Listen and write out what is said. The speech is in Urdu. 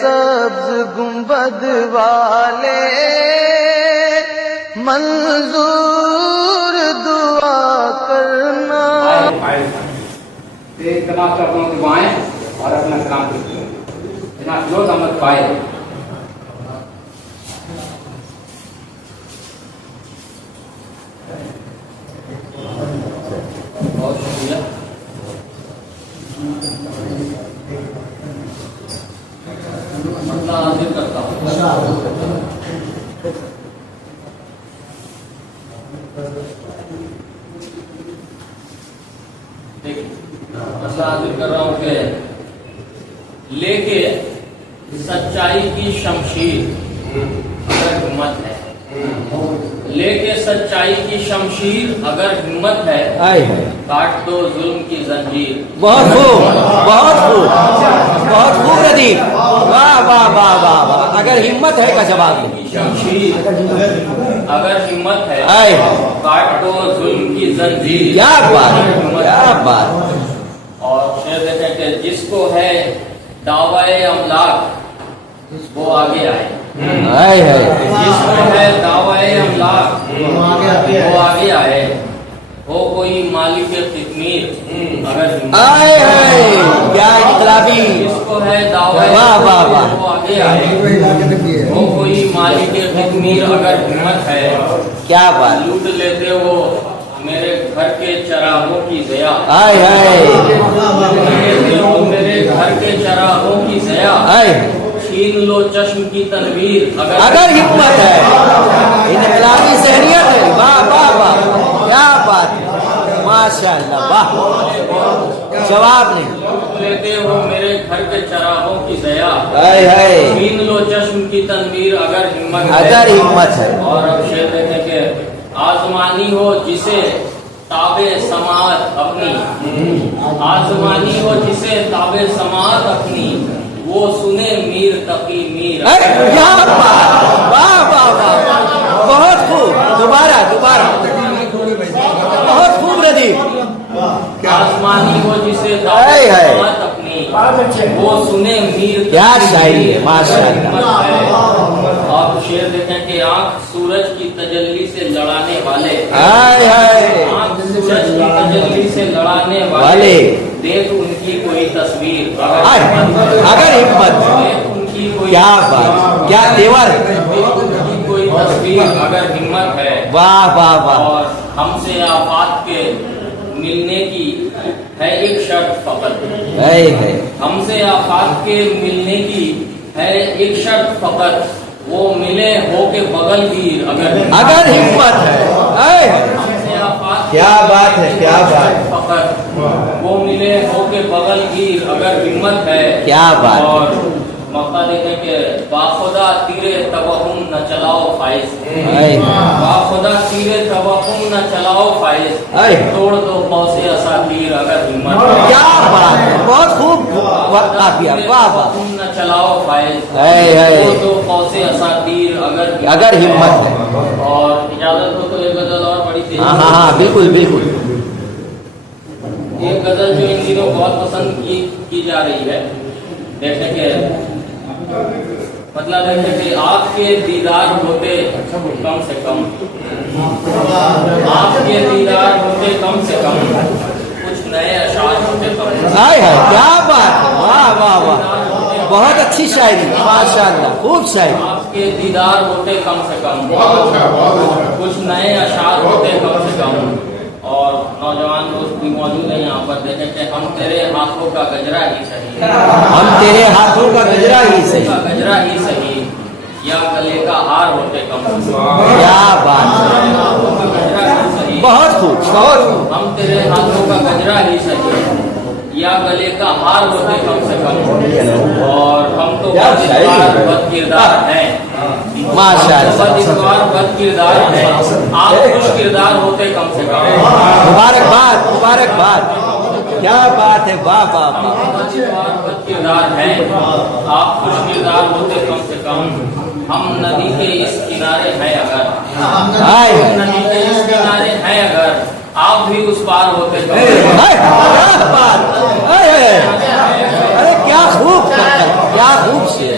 سبز گنبد والے منظور دعا کرنا. تمام طرفوں کی دعائیں اور اپنا کلام کرتے ہیں. جناب فیروز احمد فائد. بہت شکریہ. مسئلہ حاضر کرتا ہوں. مسئلہ حاضر کر رہا ہوں کہ لے کے سچائی کی شمشیر اگر ہمت ہے، لے کے سچائی کی شمشیر اگر ہمت ہے، کاٹ دو ظلم کی زنجیر. بہت خوب، بہت خوب، بہت خوب ردیف. واہ واہ واہ واہ واہ. اگر ہمت ہے کا جواب کی شمشیر اگر ہمت ہے، کاٹ دو ظلم کی زنجیر. کیا بات، کیا بات. اور شعر دیکھیں کہ جس کو ہے دعوی املاک وہ آگے آئے. جس کو ہے دعوی املاک وہ آگے آئے. ہو کوئی مالک قطمیر اگر کیا انقلابی. جس کو ہے دعوی واہ واہ واہ. وہ آگے آئے. ہو کوئی مالک قطمیر اگر ہمت ہے. کیا بات. لوٹ لیتے وہ میرے گھر کے چراغوں کی ضیا. میرے گھر کے چراغوں کی ضیا. چھین لو چشم کی تنویر اگر ہمت ہے. انقلابی ذہنیت ہے. واہ واہ واہ. کیا بات ہے. ماشاء اللہ. واہ. جواب نہیں. لیتے ہو میرے گھر کے چراغوں کی ضیا. چھین لو چشم کی تنویر اگر ہمت ہے. اگر ہمت ہے. اور اب شعر دیکھیں کہ آزمانی ہو جسے تابع سماعت اپنی. آزمانی ہو جسے تابع سماعت اپنی. وہ سنے میر تقی میر. کیا بات. واہ واہ واہ. بہت خوب. دوبارہ دوبارہ. بہت خوب ردیف. آزمانی ہو جسے تابع سماعت اپنی. وہ سنے میر. کیا شاعری ہے. ماشاء اللہ. آپ شعر دیکھیں کہ آنکھ سورج کی تجلی سے لڑانے والے. آنکھ سورج کی تجلی سے لڑانے والے. دیکھ ان کی کوئی تصویر اگر ہمت. ان کی کوئی. کیا بات. کیا تیور. ان کی کوئی تصویر اگر ہمت ہے. واہ واہ واہ. اور ہم سے آفات کے ملنے کی ہے ایک شرط فقط. ہم سے آفات کے ملنے کی ہے ایک شرط فقط. وہ ملے ہو کے بغل گیر اگر ہمت ہے. کیا بات ہے. کیا بات. فقط وہ ملے ہو کے بغل گیر اگر ہمت ہے. کیا بات. اور موقع دیکھیں کہ باخدا تیرے توہم نہ چلاؤ فائز. باخدا تیرے توہم نہ چلاؤ فائز. توڑ دو قوس اساطیر اگر ہمت ہے. کیا بات ہے. بہت خوب. واہ واہ. نہ چلاؤ فائز. توڑ دو قوس اساطیر اگر ہمت ہے. اور اجازت ہو تو ایک غزل اور بڑی تیزی. ہاں بالکل بالکل. ایک غزل جو ان دنوں بہت پسند کی جا رہی ہے. دیکھیں کہ مطلب ہے کہ آپ کے دیدار ہوتے کم سے کم. آپ کے دیدار ہوتے کم سے کم. کچھ نئے اشعار ہوتے کم. کیا بات. واہ واہ واہ. بہت اچھی شاعری. ماشاء اللہ. خوب شاعری. آپ کے دیدار ہوتے کم سے کم. کچھ نئے اشعار ہوتے کم سے کم. اور نوجوان دوست بھی موجود ہیں یہاں پر. دیکھیں کہ ہم تیرے ہاتھوں کا گجرا ہی صحیح. ہم تیرے ہاتھوں کا گجرا ہی صحیح. گجرا ہی صحیح یا گلے کا ہار ہوتے کم سے کم. کیا بات. بہت خوب. بہت خوب. ہم تیرے ہاتھوں کا گجرا ہی صحیح یا گلے کا ہار ہوتے کم سے کم. اور ہم تو بد کردار ہیں. ماشاء اللہ. بد کردار ہیں. آپ خوش کردار ہوتے کم سے کم. مبارکباد. مبارکباد. کیا بات ہے. واہ واہ واہ. بد کردار ہیں. آپ خوش کردار ہوتے کم سے کم. ہم ندی کے اس کنارے ہیں اگر. ندی کے اس کنارے ہیں اگر. آپ بھی اس پار ہوتے کم سے کم. ارے کیا خوب. کیا خوب سے.